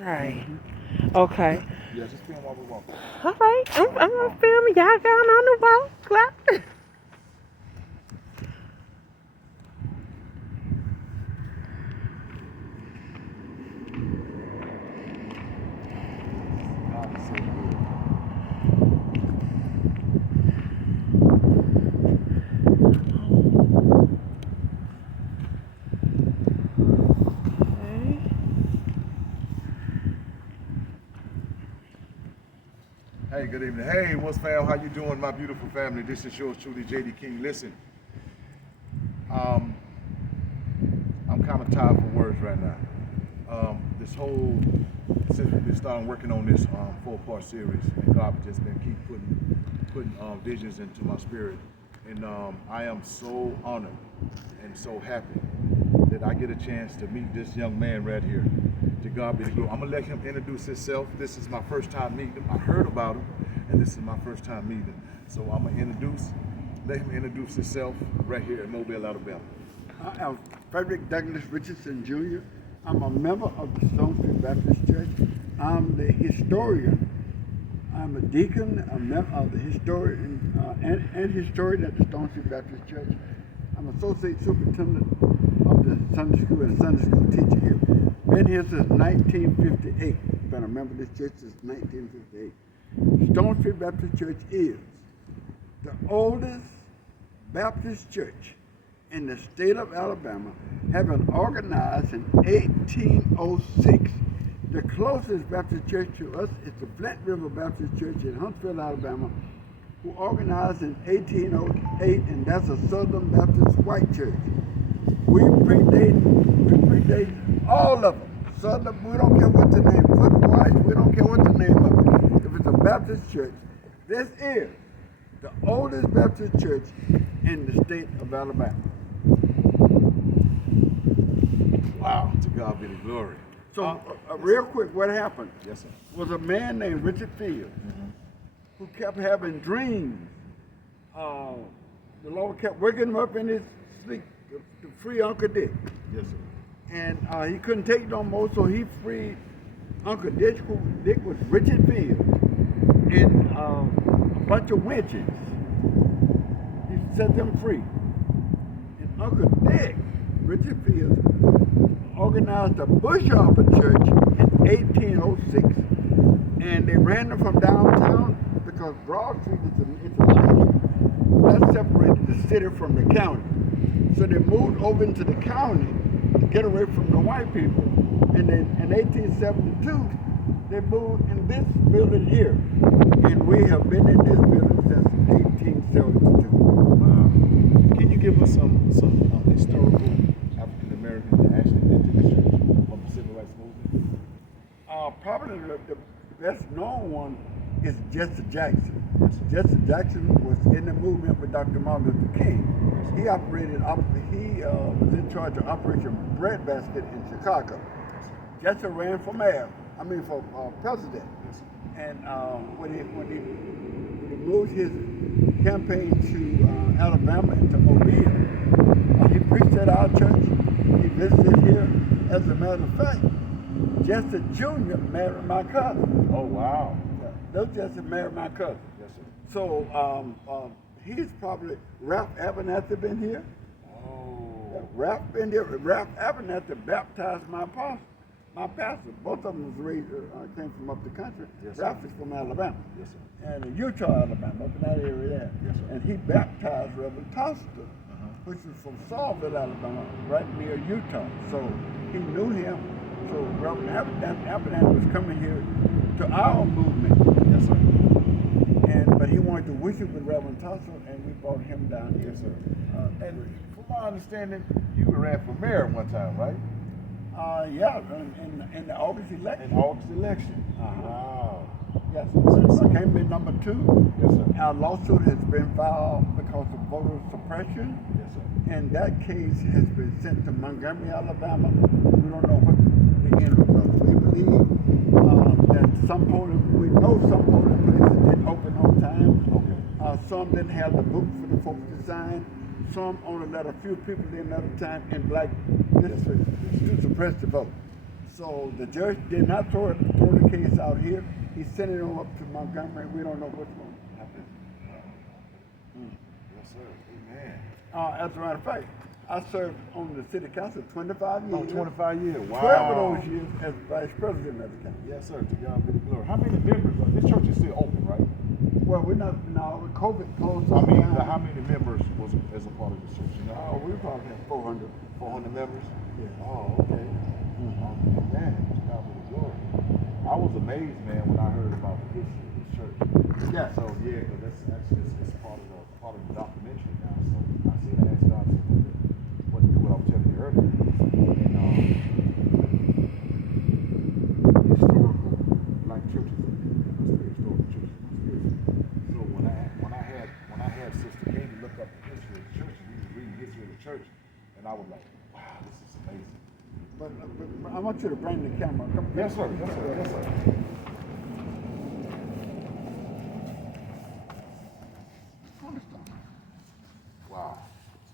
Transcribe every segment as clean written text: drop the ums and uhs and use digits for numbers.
Right. Okay. Yeah, just film while we walking. All right. I'm gonna film y'all going on the walk. Clap. God is so good. Okay. Hey, good evening. Hey, what's fam? How you doing, my beautiful family? This is yours truly, JD King. Listen, um, I'm kind of tired for words right now. This whole since we've been starting working on this four-part series, and God has just been keep putting visions into my spirit, and I am so honored and so happy that I get a chance to meet this young man right here. To God be the glory. I'm gonna let him introduce himself. This is my first time meeting him. I heard about him, and this is my first time meeting him. So I'm gonna let him introduce himself right here in Mobile, Alabama. I am Frederick Douglass Richardson Jr. I'm a member of the Stone Street Baptist Church. I'm the historian. I'm a deacon, a member of the historian and historian at the Stone Street Baptist Church. I'm associate superintendent of the Sunday school and Sunday school teacher here. Been here since 1958. Been a member of this church since 1958. Stone Street Baptist Church is the oldest Baptist church in the state of Alabama, having organized in 1806. The closest Baptist church to us is the Flint River Baptist Church in Huntsville, Alabama, who organized in 1808, and that's a Southern Baptist white church. We predate all of them. Southern, we don't care what the name, foot white, we don't care what the name of it. If it's a Baptist church, this is the oldest Baptist church in the state of Alabama. Wow, to God be the glory. So, real quick, what happened Yes, sir. was a man named Richard Fields who kept having dreams. The Lord kept waking him up in his sleep to free Uncle Dick. Yes, sir. And he couldn't take no more, so he freed Uncle Dick, who Dick was Richard Fields, and a bunch of winches. He set them free. And Uncle Dick, Richard Fields, organized a bush arbor church in 1806, and they ran them from downtown because Broad Street is a line that separated the city from the county. So they moved over into the county to get away from the white people. And then in 1872, they moved in this building here. And we have been in this building since 1872. Wow. Can you give us some historical African Americans that actually did to the church from the civil rights movement? Probably the best known one is Jesse Jackson. Jesse Jackson was in the movement with Dr. Martin Luther King. He was in charge of Operation Breadbasket in Chicago. Jesse ran for for president. And when he moved his campaign to Alabama and to Mobile, he preached at our church. He visited here. As a matter of fact, Jesse Jr. married my cousin. Oh, wow. Yeah, those Jesse married my cousin. Yes, sir. So he's probably Ralph Abernathy been here. Oh. Ralph been here. Ralph Abernathy baptized my pastor. Both of them was raised, came from up the country. Yes, sir. Ralph is from Alabama. Yes, sir. And in Utah, Alabama, up in that area there. Yes, sir. And he baptized Reverend Toster, which is from Sawville, Alabama, right near Utah. So he knew him. So Reverend Abernathy was coming here to our movement. Yes, sir. But he wanted to worship with Reverend Toster, and we brought him down here. Yes, sir. And from my understanding, you ran for mayor one time, right? Yeah, in the August election. In August election. Uh-huh. Wow. Yes, so I came in number 2. Yes, sir. Our lawsuit has been filed because of voter suppression, Yes, sir. and that case has been sent to Montgomery, Alabama. We don't know what the end result is. We believe that we know some polling places didn't open on time. Okay. Some didn't have the book for the folks to sign. Some only let a few people in at a time in black districts to suppress the vote. So the judge did not throw the case out here. He sent it on up to Montgomery. We don't know which one happened. Yes, sir. Amen. As a matter of fact, I served on the city council 25 years. Oh, 25 years. Wow. 12 of those years as vice president of the county. Yes, sir. To God be the glory. How many members? This church is still open, right? Well, we're not, now COVID closed I us mean, down. how many members was as a part of this church? You know? Oh, we probably have 400. 400 members? Yeah. Oh, okay. Man, to God be the glory. I was amazed, man, when I heard about the history of this church. Yeah. So yeah, but that's actually it's part of the documentary now. So I seen that ask God what to do what I was telling you earlier. And historical like churches in there. That's the historical churches. So when I had Sister Katie look up the history of the church, and we were reading the history of the church, and I was like, wow, this is amazing. But I want you to bring the camera. Come, Yes, sir. Yes, sir. Yes, sir. Wow.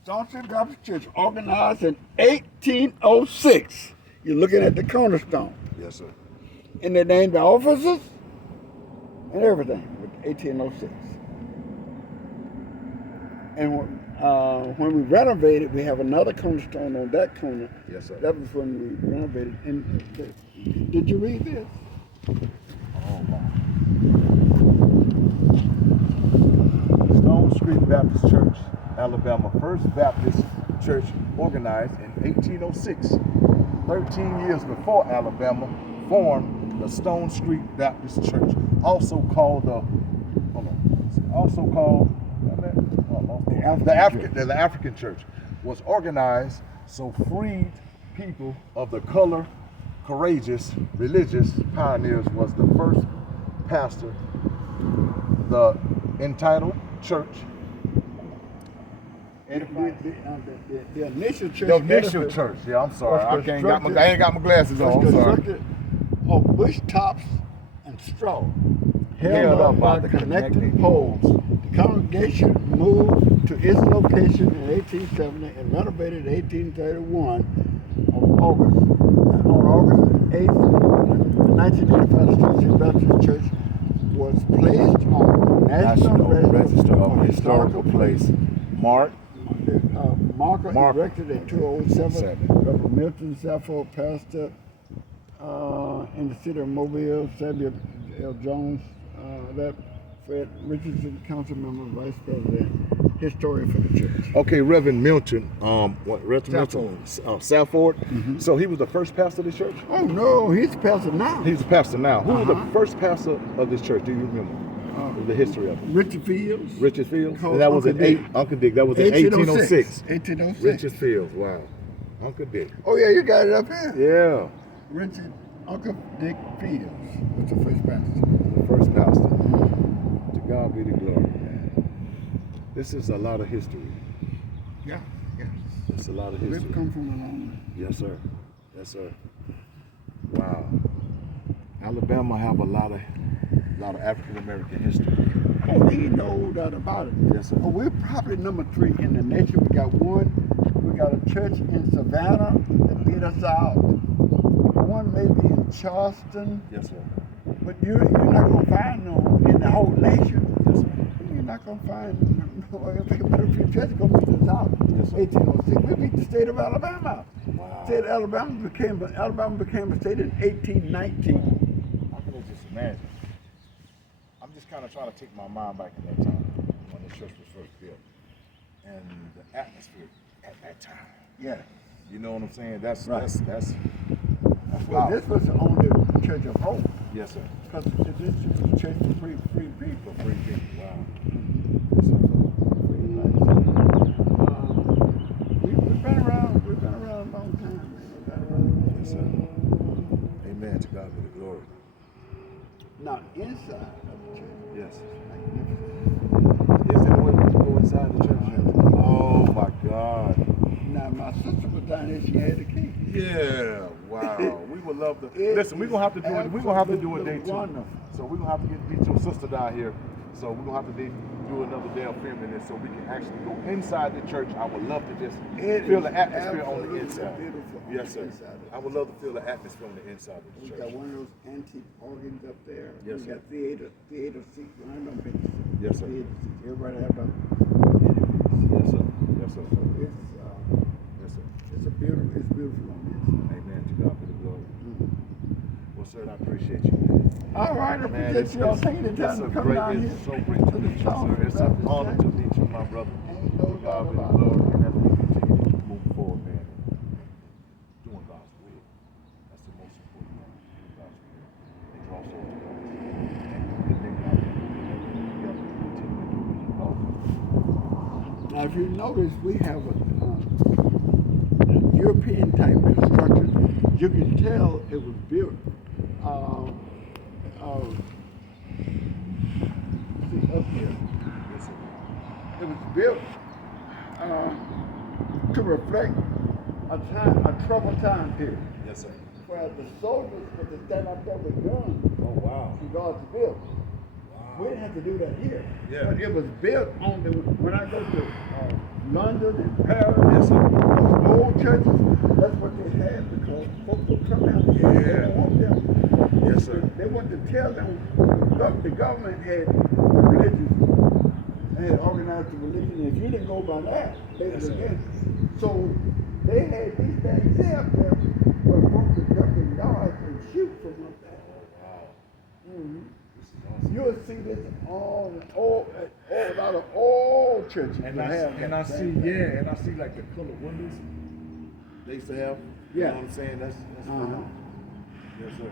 Stonefield Baptist Church organized in 1806. You're looking at the cornerstone. Yes, sir. And they named the officers and everything with 1806. And when we renovated, we have another cornerstone on that corner. Yes, sir. That was when we renovated. And did you read this? Oh, wow. Stone Street Baptist Church, Alabama, First Baptist Church, organized in 1806. 13 years before Alabama formed the Stone Street Baptist Church, also called the African Church, was organized so freed people of the color, courageous, religious pioneers was the first pastor, the entitled church. The initial church. The initial church. Yeah, I'm sorry. I ain't got my glasses on. I'm sorry. Constructed of bush tops and straw, held up by the connecting poles. The congregation moved to its location in 1870 and renovated in 1831 on August 8th, 1985, the Stone Street Baptist Church was placed on the National Register of Historical Places. Marker erected in 2007. Reverend Milton Sappho, pastor in the city of Mobile, Samuel L. Jones, that Fred Richardson, council member, vice president, historian for the church. Okay, Reverend Milton, Safford. Mm-hmm. So he was the first pastor of this church? Oh no, he's a pastor now. He's a pastor now. Who was the first pastor of this church? Do you remember? The history of it. Richard Fields. Richard Fields? Called And that was Uncle Dick. That was in 1806. 1806. Richard Fields, wow. Uncle Dick. Oh yeah, you got it up here. Yeah. Richard Uncle Dick Fields was the first pastor. The first pastor. To God be the glory, man. This is a lot of history. Yeah, yeah. It's a lot of history. We've come from a long way. Yes, sir. Yes, sir. Wow. Alabama have a lot of African American history. Oh, ain't no doubt about it. Yes, sir. Oh, we're probably number 3 in the nation. We got a church in Savannah that beat us out. One maybe in Charleston. Yes, sir. But you're not gonna find no in the whole nation. Yes, sir. You're not gonna find no. If your church gonna beat us out. Yes, sir. 1806. We beat the state of Alabama out. Wow. State of Alabama became a state in 1819. I can just imagine. I'm just kind of trying to take my mind back to that time when the church was first built and the atmosphere at that time. Yeah. You know what I'm saying? That's Right. that's Well, wow. this was the only church of hope. Yes, sir. Because this was a church for free people. For free people. Wow. We've been around a long time. Yes, sir. Amen. To God be the glory. Now, inside of the church, Yes. magnificent. Is there a way we can go inside the church? Oh my God. Now, my sister was down there, she had the key. Yeah. Wow. We would love to. It Listen, we're gonna have to do it. We're gonna have to do it day 2. Wonderful. So we're gonna have to get your sister down here So we're gonna have to do another day of filming this so we can actually go inside the church. I would love to just feel the atmosphere on the inside. Beautiful. Yes, sir. I would love to feel the atmosphere on the inside of the We church. got one of those antique organs up there. Yes, we sir. got theater seats behind them benches. Yes, sir. Theater seats. Everybody have a Yes, sir. Yes, sir. It's Yes, sir. it's beautiful on the inside. Amen. To God be the glory. Well, sir, I appreciate you, man. All right, I Man, appreciate you all taking the time to come down here. It's so great to meet you, sir. It's an honor to meet you, my brother. Ain't no To God doubt be the about it. glory, and as we continue to keep moving forward, man, doing God's will. That's the most important thing. Doing God's will. And draw souls to God. And connect out there. Together, continue to do what He called us. Now, if you notice, we have a European type construction. You can tell it was built. See up here, Yes, sir. it was built to reflect a troubled time period, Yes, sir. where the soldiers were to stand up there with guns Oh, wow. to guard the building. We didn't have to do that here. Yeah. But it was built on the, when I go to London and Paris, Yes, sir. those old churches, that's what they had because folks would come out here. They don't want them. Yes, sir. They want to tell them the government had religion, they had organized the religion. If you didn't go by that, they Yes, was sir. against it. So they had these things here up there where folks could duck in yards and shoot from up there. Wow. Mm-hmm. This is awesome. You'll see this on a lot of old churches. And will I, have and that I see, same thing. yeah, and I see like the colored windows they used to have. You Yeah. know what I'm saying? That's fine. Yes, sir.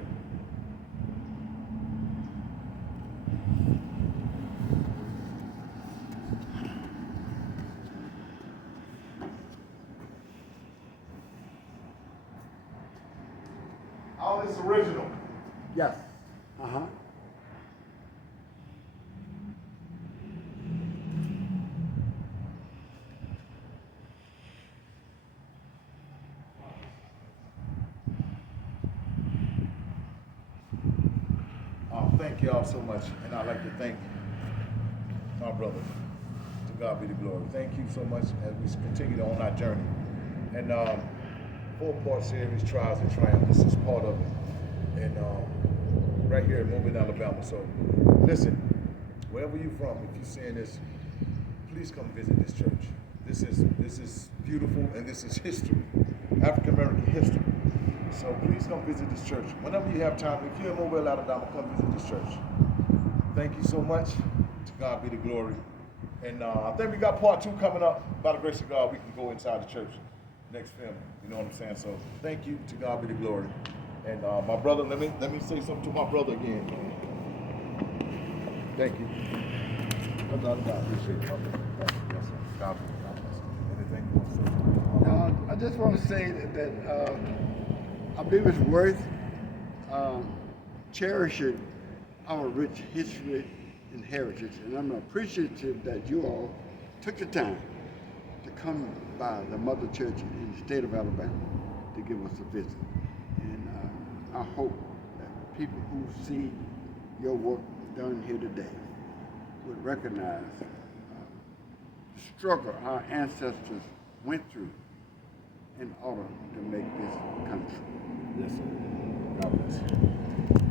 All this original. Yes. Uh-huh. Thank y'all so much, and I'd like to thank my brother. To God be the glory. Thank you so much as we continue on our journey. And 4-part series, Trials and Triumph. This is part of it. And right here in Mobile, Alabama. So listen, wherever you're from, if you're seeing this, please come visit this church. This is beautiful, and this is history, African American history. So please come visit this church. Whenever you have time, if you're in Mobile, Alabama, come visit this church. Thank you so much. To God be the glory. And I think we got part 2 coming up. By the grace of God, we can go inside the church next film. You know what I'm saying? So thank you. To God be the glory. And my brother, let me say something to my brother again. Thank you. I appreciate it, my brother. Thank you. Yes, sir. God bless you. Anything you want to say? I just want to say that I believe it's worth cherishing our rich history and heritage, and I'm appreciative that you all took the time to come by the mother church in the state of Alabama to give us a visit. And I hope that people who see your work done here today would recognize the struggle our ancestors went through in order to make this country. Yes, sir. God bless you.